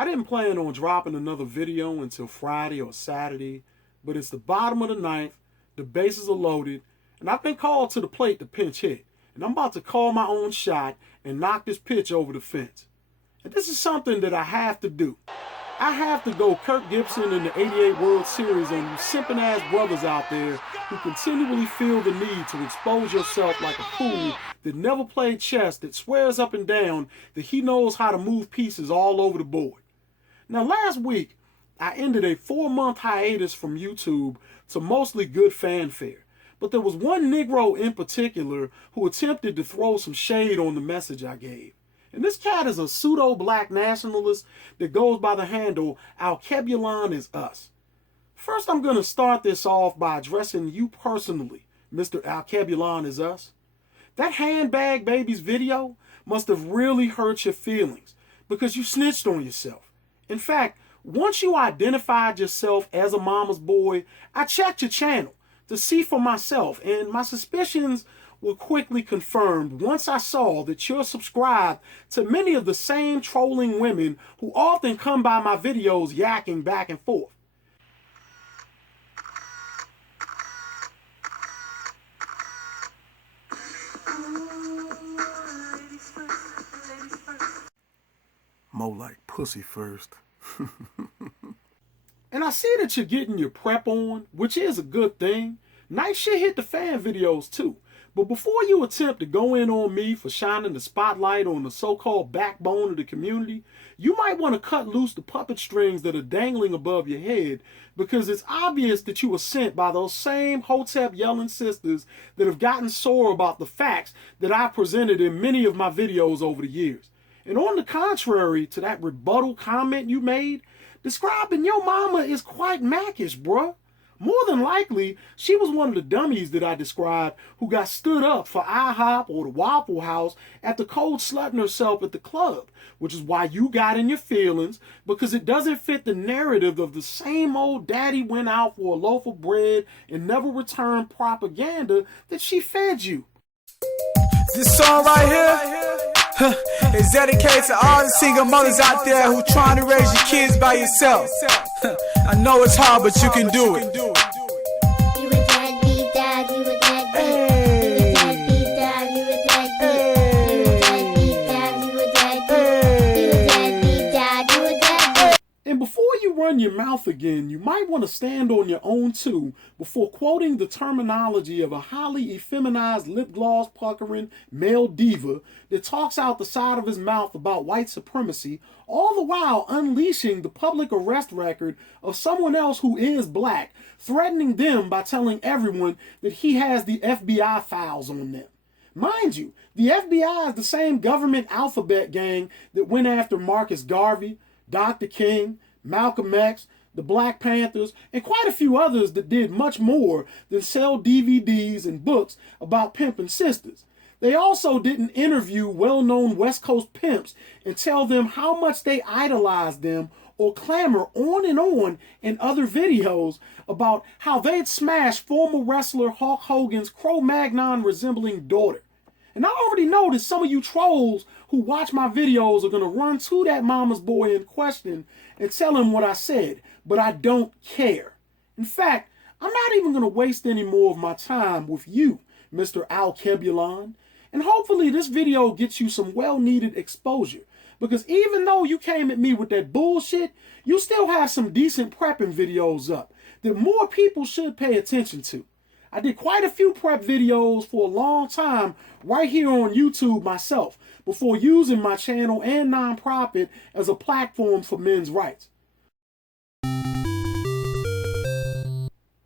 I didn't plan on dropping another video until Friday or Saturday, but it's the bottom of the ninth, the bases are loaded, and I've been called to the plate to pinch hit, and I'm about to call my own shot and knock this pitch over the fence. And this is something that I have to do. I have to go Kirk Gibson in the '88 World Series on you simping ass brothers out there who continually feel the need to expose yourself like a fool that never played chess, that swears up and down that he knows how to move pieces all over the board. Now last week, I ended a 4-month hiatus from YouTube to mostly good fanfare, but there was one Negro in particular who attempted to throw some shade on the message I gave. And this cat is a pseudo-black nationalist that goes by the handle Alkebulan is Us. First, I'm going to start this off by addressing you personally, Mr. Alkebulan is Us. That handbag babies video must have really hurt your feelings because you snitched on yourself. In fact, once you identified yourself as a mama's boy, I checked your channel to see for myself, and my suspicions were quickly confirmed once I saw that you're subscribed to many of the same trolling women who often come by my videos yakking back and forth. More like pussy first. And I see that you're getting your prep on, which is a good thing. Nice shit hit the fan videos too. But before you attempt to go in on me for shining the spotlight on the so-called backbone of the community, you might want to cut loose the puppet strings that are dangling above your head, because it's obvious that you were sent by those same Hotep yelling sisters that have gotten sore about the facts that I presented in many of my videos over the years. And on the contrary to that rebuttal comment you made, describing your mama is quite mackish, bruh. More than likely, she was one of the dummies that I described who got stood up for IHOP or the Waffle House after cold slutting herself at the club, which is why you got in your feelings, because it doesn't fit the narrative of the same old daddy went out for a loaf of bread and never returned propaganda that she fed you. This song right here is dedicated to all the single mothers out there who trying to raise your kids by yourself. I know it's hard, but you can do it. You a deadbeat dad, you a deadbeat. You a deadbeat dad, you a deadbeat. You a deadbeat dad, you a deadbeat. You a deadbeat dad, you a deadbeat. And before you run your mouth again, you might want to stand on your own too before quoting the terminology of a highly effeminized lip gloss puckering male diva that talks out the side of his mouth about white supremacy, all the while unleashing the public arrest record of someone else who is black, threatening them by telling everyone that he has the FBI files on them. Mind you, the FBI is the same government alphabet gang that went after Marcus Garvey, Dr. King, Malcolm X, the Black Panthers, and quite a few others that did much more than sell DVDs and books about pimping sisters. They also didn't interview well-known West Coast pimps and tell them how much they idolized them or clamor on and on in other videos about how they'd smash former wrestler Hulk Hogan's Cro-Magnon resembling daughter. And I already know that some of you trolls who watch my videos are going to run to that mama's boy in question and tell him what I said, but I don't care. In fact, I'm not even going to waste any more of my time with you, Mr. Alkebulan. And hopefully this video gets you some well-needed exposure, because even though you came at me with that bullshit, you still have some decent prepping videos up that more people should pay attention to. I did quite a few prep videos for a long time right here on YouTube myself before using my channel and nonprofit as a platform for men's rights.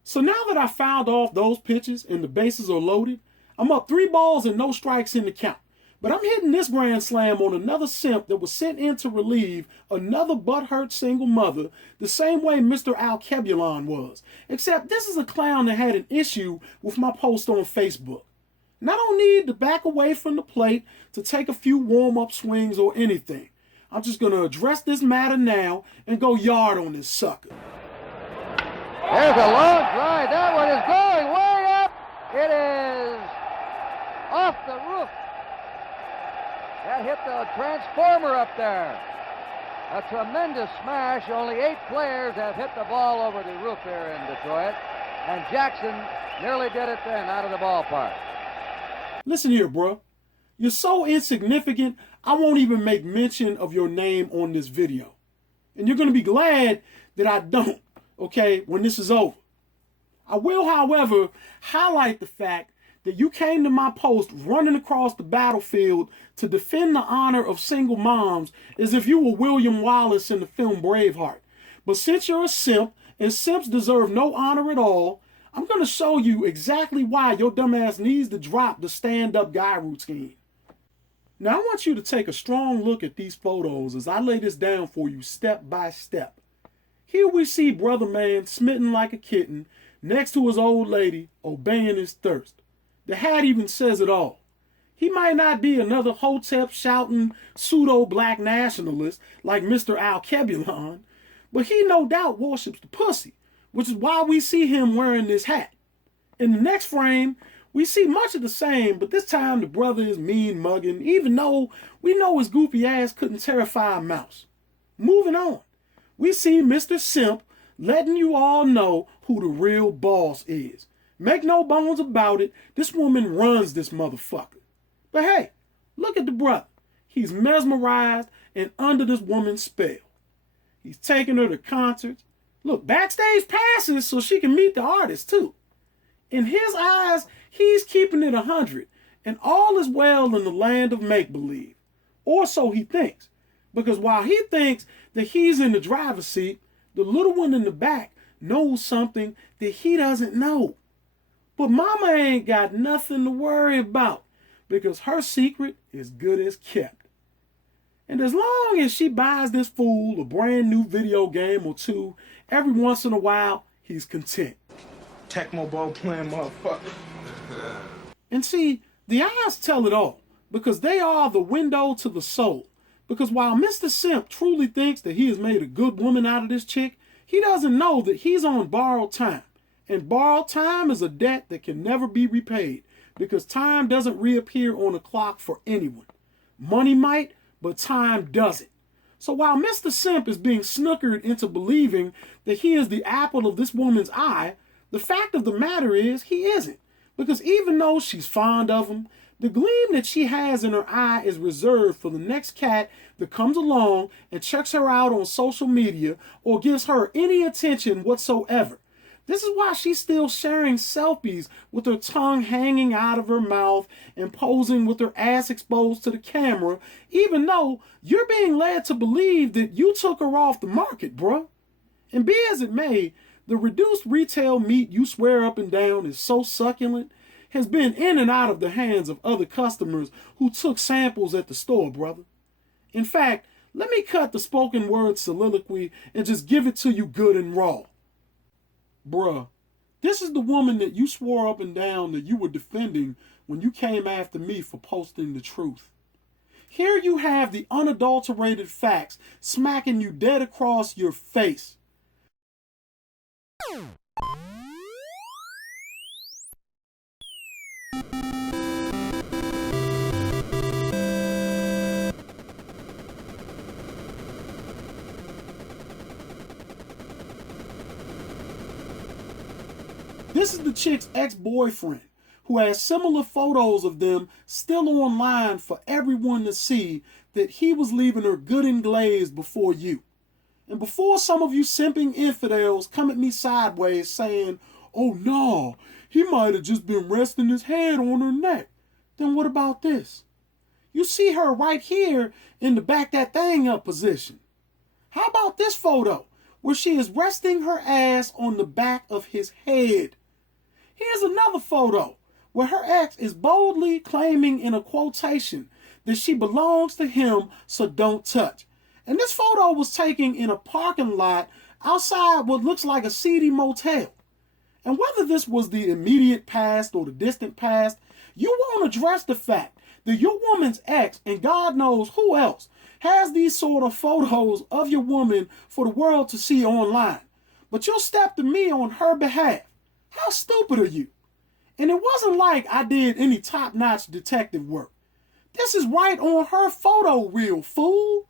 So now that I fouled off those pitches and the bases are loaded, I'm up 3 balls and no strikes in the count. But I'm hitting this grand slam on another simp that was sent in to relieve another butthurt single mother the same way Mr. Alkebulan was. Except this is a clown that had an issue with my post on Facebook. And I don't need to back away from the plate to take a few warm-up swings or anything. I'm just going to address this matter now and go yard on this sucker. There's a long drive. That one is going way up. It is off the roof. That hit the transformer up there. A tremendous smash. Only 8 players have hit the ball over the roof here in Detroit. And Jackson nearly did it then out of the ballpark. Listen here, bro. You're so insignificant, I won't even make mention of your name on this video. And you're going to be glad that I don't, okay, when this is over. I will, however, highlight the fact that you came to my post running across the battlefield to defend the honor of single moms as if you were William Wallace in the film Braveheart. But since you're a simp, and simps deserve no honor at all, I'm going to show you exactly why your dumbass needs to drop the stand-up guy routine. Now, I want you to take a strong look at these photos as I lay this down for you step by step. Here we see Brother Man smitten like a kitten next to his old lady, obeying his thirst. The hat even says it all. He might not be another hotep-shouting pseudo-black nationalist like Mr. Al-Kebulon, but he no doubt worships the pussy, which is why we see him wearing this hat. In the next frame, we see much of the same, but this time the brother is mean mugging, even though we know his goofy ass couldn't terrify a mouse. Moving on, we see Mr. Simp letting you all know who the real boss is. Make no bones about it, this woman runs this motherfucker. But hey, look at the brother. He's mesmerized and under this woman's spell. He's taking her to concerts. Look, backstage passes so she can meet the artist too. In his eyes, he's keeping it 100, and all is well in the land of make-believe. Or so he thinks. Because while he thinks that he's in the driver's seat, the little one in the back knows something that he doesn't know. But mama ain't got nothing to worry about, because her secret is good as kept. And as long as she buys this fool a brand new video game or two every once in a while, he's content. Tecmo Bowl playing motherfucker. And see, the eyes tell it all, because they are the window to the soul. Because while Mr. Simp truly thinks that he has made a good woman out of this chick, he doesn't know that he's on borrowed time. And borrowed time is a debt that can never be repaid, because time doesn't reappear on a clock for anyone. Money might, but time doesn't. So while Mr. Simp is being snookered into believing that he is the apple of this woman's eye, the fact of the matter is he isn't. Because even though she's fond of him, the gleam that she has in her eye is reserved for the next cat that comes along and checks her out on social media or gives her any attention whatsoever. This is why she's still sharing selfies with her tongue hanging out of her mouth and posing with her ass exposed to the camera, even though you're being led to believe that you took her off the market, bruh. And be as it may, the reduced retail meat you swear up and down is so succulent has been in and out of the hands of other customers who took samples at the store, brother. In fact, let me cut the spoken word soliloquy and just give it to you good and raw. Bruh, this is the woman that you swore up and down that you were defending when you came after me for posting the truth. Here you have the unadulterated facts smacking you dead across your face. This is the chick's ex-boyfriend, who has similar photos of them still online for everyone to see that he was leaving her good and glazed before you. And before some of you simping infidels come at me sideways saying, oh no, he might have just been resting his head on her neck, then what about this? You see her right here in the back that thing up position. How about this photo where she is resting her ass on the back of his head? Here's another photo where her ex is boldly claiming in a quotation that she belongs to him, so don't touch. And this photo was taken in a parking lot outside what looks like a seedy motel. And whether this was the immediate past or the distant past, you won't address the fact that your woman's ex and God knows who else has these sort of photos of your woman for the world to see online. But you'll step to me on her behalf. How stupid are you? And it wasn't like I did any top-notch detective work. This is right on her photo reel, fool.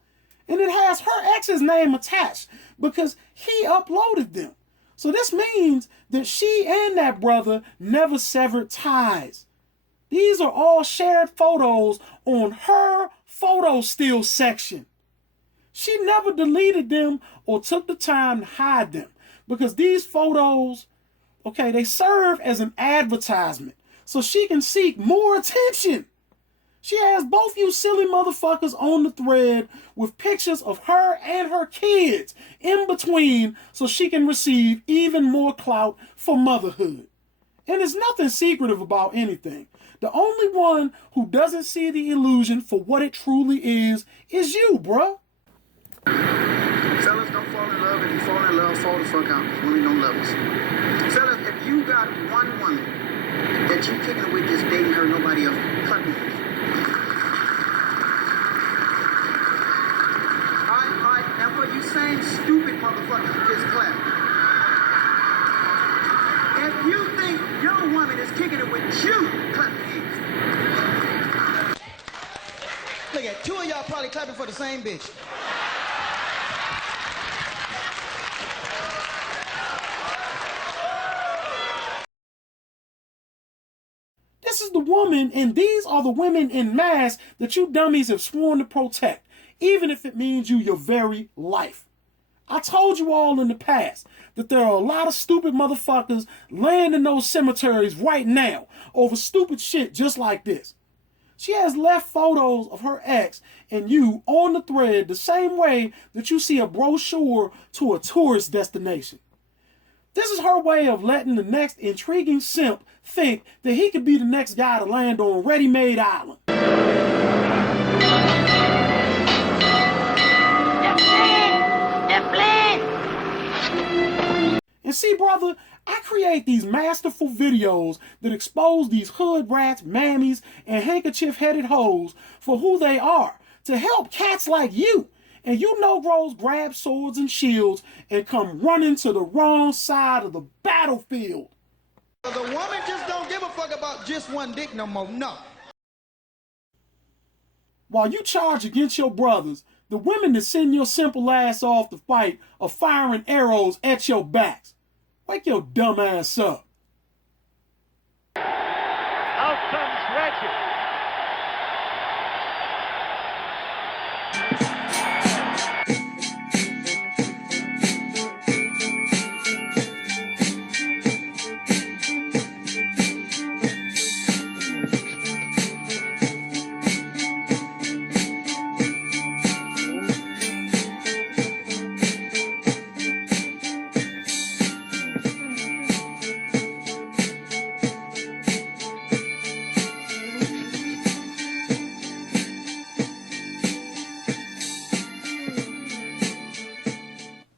And it has her ex's name attached because he uploaded them. So this means that she and that brother never severed ties. These are all shared photos on her photo still section. She never deleted them or took the time to hide them because these photos, okay, they serve as an advertisement so she can seek more attention. She has both you silly motherfuckers on the thread with pictures of her and her kids in between so she can receive even more clout for motherhood. And there's nothing secretive about anything. The only one who doesn't see the illusion for what it truly is you, bruh. Fellas, don't fall in love. If you fall in love, fall the fuck out. Women don't love us. Fellas, if you got one woman that you kicking it with just dating her, nobody else, cut me. Alright, now for you same stupid motherfuckers who just clap. If you think your woman is kicking it with you, clap your hands. Look at two of y'all probably clapping for the same bitch. This is the woman, and these are the women in mass that you dummies have sworn to protect, even if it means you your very life. I told you all in the past that there are a lot of stupid motherfuckers laying in those cemeteries right now over stupid shit just like this. She has left photos of her ex and you on the thread the same way that you see a brochure to a tourist destination. This is her way of letting the next intriguing simp think that he could be the next guy to land on Ready-Made Island. And see, brother, I create these masterful videos that expose these hood rats, mammies, and handkerchief-headed hoes for who they are, to help cats like you. And you Negroes grab swords and shields and come running to the wrong side of the battlefield. The woman just don't give a fuck about just one dick no more, no. While you charge against your brothers, the women that send your simple ass off to fight are firing arrows at your backs. Wake your dumb ass up. Out comes Ratchet.